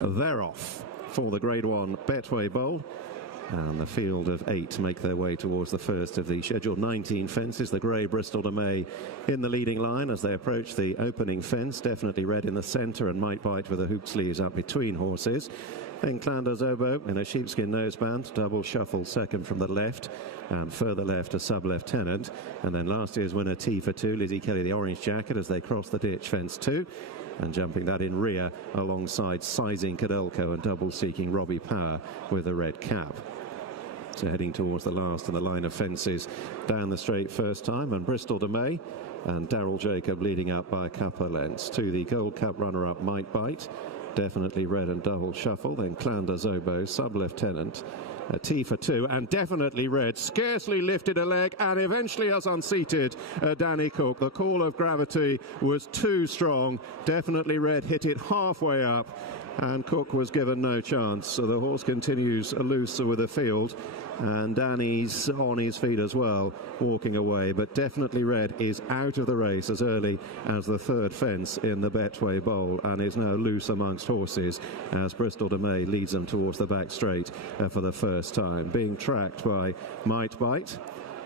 They're off for the Grade 1 Betway Bowl. And the field of 8 make their way towards the first of the scheduled 19 fences. The grey Bristol de May in the leading line as they approach the opening fence. Definitely red in the centre and Might Bite with the hoop sleeves up between horses. Then Clanders Oboe in a sheepskin noseband, double shuffle second from the left, and further left a sub-lieutenant. And then last year's winner T for 2, Lizzie Kelly, the orange jacket, as they cross the ditch, fence 2. And jumping that in rear alongside Sizing Cadelco and double seeking Robbie Power with a red cap. So heading towards the last in the line of fences down the straight first time, and Bristol de May and Daryl Jacob leading up by a couple of lengths to the Gold Cup runner-up Might Bite. Definitely red and double shuffle, then Clanders Oboe, sub-lieutenant, T for 2, and definitely red, scarcely lifted a leg and eventually has unseated Danny Cook. The call of gravity was too strong. Definitely red hit it halfway up and Cook was given no chance. So the horse continues loose with the field, and Danny's on his feet as well, walking away. But definitely red is out of the race as early as the third fence in the Betway Bowl and is now loose amongst horses as Bristol de May leads them towards the back straight for the first time. Being tracked by Might Bite.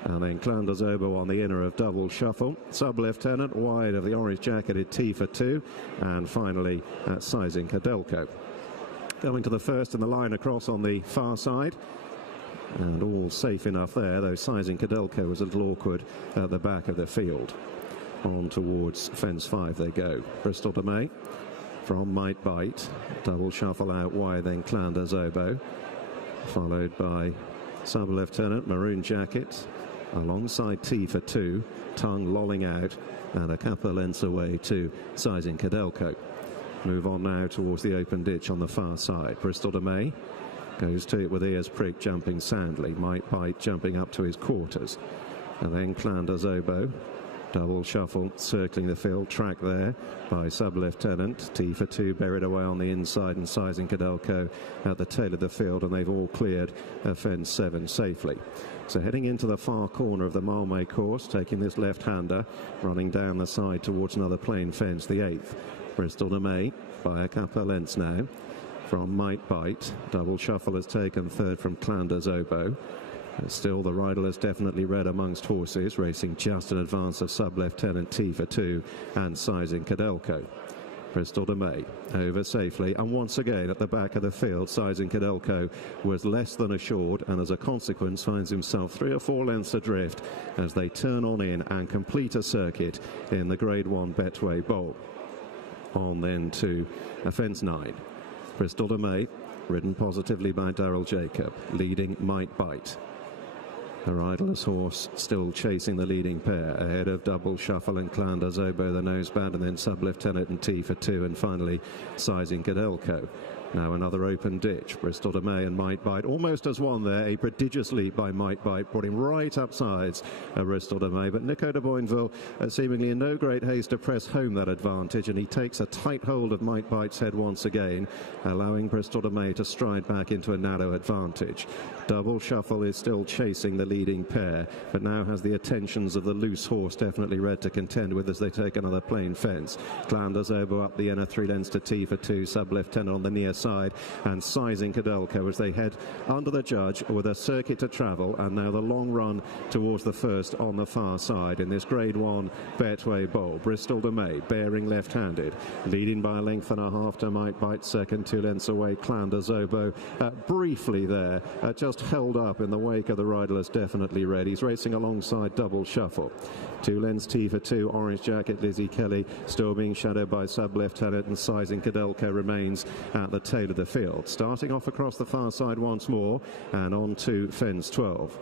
And then Clanders Oboe on the inner of double shuffle. Sub-lieutenant wide of the orange jacketed T for 2. And finally Sizing Cadelco. Going to the first in the line across on the far side. And all safe enough there, though Sizing Cadelco was a little awkward at the back of the field. On towards fence 5 they go. Bristol de May from Might Bite. Double shuffle out wide, then Clanders Oboe. Followed by Sub-lieutenant, maroon jacket. Alongside T for 2, tongue lolling out, and a couple of lengths away to Sizing Cadelco. Move on now towards the open ditch on the far side. Bristol de May goes to it with ears pricked, jumping soundly. Might Bite jumping up to his quarters. And then Clanders Oboe, double shuffle, circling the field, track there by Sub-lieutenant. T for 2 buried away on the inside, and Sizing Cadelco at the tail of the field, and they've all cleared fence 7 safely. So heading into the far corner of the Malmay course, taking this left-hander, running down the side towards another plain fence, the 8th. Bristol de May by a couple of lengths now from Might Bite. Double shuffle has taken third from Clanders Oboe. Still the riderless definitely red amongst horses, racing just in advance of Sub-lieutenant T for 2 and Sizing Cadelco. Bristol de May over safely, and once again at the back of the field Sizing Cadelco was less than assured, and as a consequence finds himself 3 or 4 lengths adrift as they turn on in and complete a circuit in the Grade 1 Betway Bowl. On then to fence 9. Bristol de May ridden positively by Daryl Jacob, leading Might Bite. A riderless horse still chasing the leading pair, ahead of double shuffle and Clanders Oboe, the noseband, and then Sub-lieutenant and T for 2, and finally Sizing Cadelco. Now another open ditch. Bristol de May and Might Bite almost as one there. A prodigious leap by Might Bite brought him right up sides Bristol de May. But Nico de Boinville seemingly in no great haste to press home that advantage, and he takes a tight hold of Might Bite's head once again, allowing Bristol de May to stride back into a narrow advantage. Double shuffle is still chasing the leading pair, but now has the attentions of the loose horse definitely red to contend with as they take another plain fence. Clanders Oboe up the inner 3 lengths to T for 2, Sub-lieutenant on the near side, and Sizing Cadelco as they head under the judge with a circuit to travel, and now the long run towards the first on the far side in this Grade 1 Betway Bowl. Bristol de May bearing left-handed, leading by a length and a half to Might Bite second, 2 lengths away Clanders Oboe briefly there, just held up in the wake of the riderless definitely red. He's racing alongside double shuffle. 2 lengths T for 2, orange jacket Lizzie Kelly still being shadowed by Sub-lieutenant, and Sizing Cadelco remains at the tail of the field. Starting off across the far side once more and on to fence 12.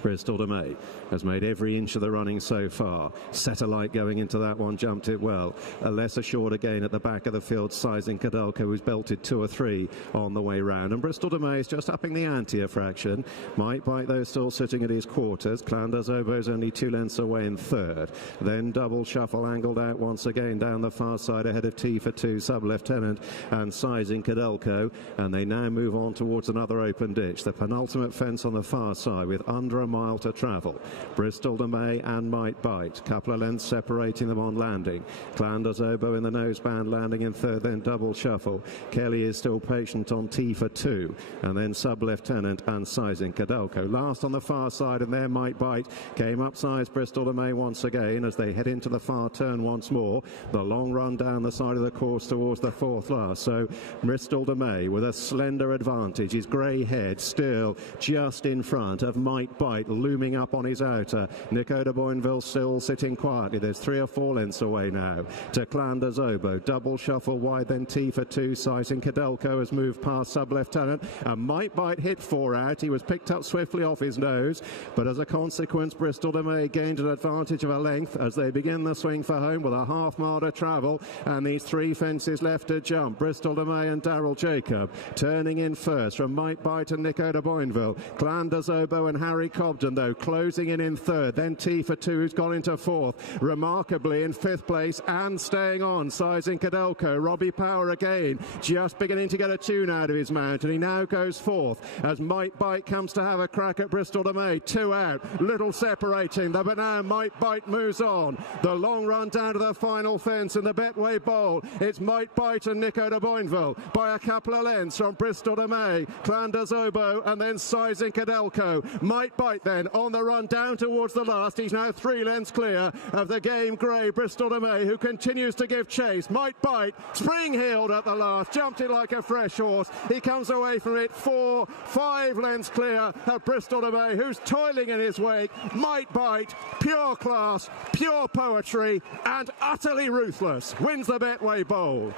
Bristol de May has made every inch of the running so far. Set a light going into that one, jumped it well. A less assured again at the back of the field, Sizing Cadelco, who's belted 2 or 3 on the way round. And Bristol de May is just upping the ante a fraction. Might Bite, though, still sitting at his quarters. Clanders Oboe's only 2 lengths away in third. Then double shuffle angled out once again down the far side ahead of T for 2, Sub-lieutenant and Sizing Cadelco. And they now move on towards another open ditch. The penultimate fence on the far side with under a mile to travel. Bristol de May and Might Bite, couple of lengths separating them on landing. Clanders Oboe in the noseband landing in third, then Double Shuffle. Kelly is still patient on T for 2, and then Sub-Lieutenant and Sizing Cadelco. Last on the far side, and there Might Bite came upsize Bristol de May once again as they head into the far turn once more. The long run down the side of the course towards the fourth last. So Bristol de May with a slender advantage. His grey head still just in front of Might Bite looming up on his outer. Nico de Boinville still sitting quietly. There's 3 or 4 lengths away now to Clanders Oboe. Double Shuffle wide, then T for 2. Sizing Cadelco has moved past Sub-Lieutenant, and Might Bite hit 4 out. He was picked up swiftly off his nose, but as a consequence Bristol de May gained an advantage of a length as they begin the swing for home with a half mile to travel and these 3 fences left to jump. Bristol de May and Darryl Jacob turning in first from Might Bite and Nico de Boinville. Clanders Oboe and Harry Cobden though closing in third, then T for 2 who's gone into fourth. Remarkably in 5th place and staying on Sizing Cadelco. Robbie Power again just beginning to get a tune out of his mount, and he now goes 4th as Might Bite comes to have a crack at Bristol de May. 2 out, little separating them, but now Might Bite moves on. The long run down to the final fence in the Betway Bowl. It's Might Bite and Nico de Boinville by a couple of lengths from Bristol de May, Clanders Oboe and then Sizing Cadelco. Might Bite then on the run down towards the last. He's now 3 lengths clear of the game grey Bristol de May, who continues to give chase. Might Bite spring-heeled at the last, jumped it like a fresh horse. He comes away from it 4, 5 lengths clear of Bristol de May, who's toiling in his wake. Might Bite, pure class, pure poetry and utterly ruthless, wins the Betway Bowl.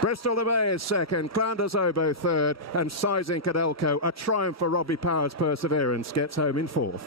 Bristol de May is second, Clanders Oboe third, and Sizing Cadelco, a triumph for Robbie Power's perseverance, gets home in 4th.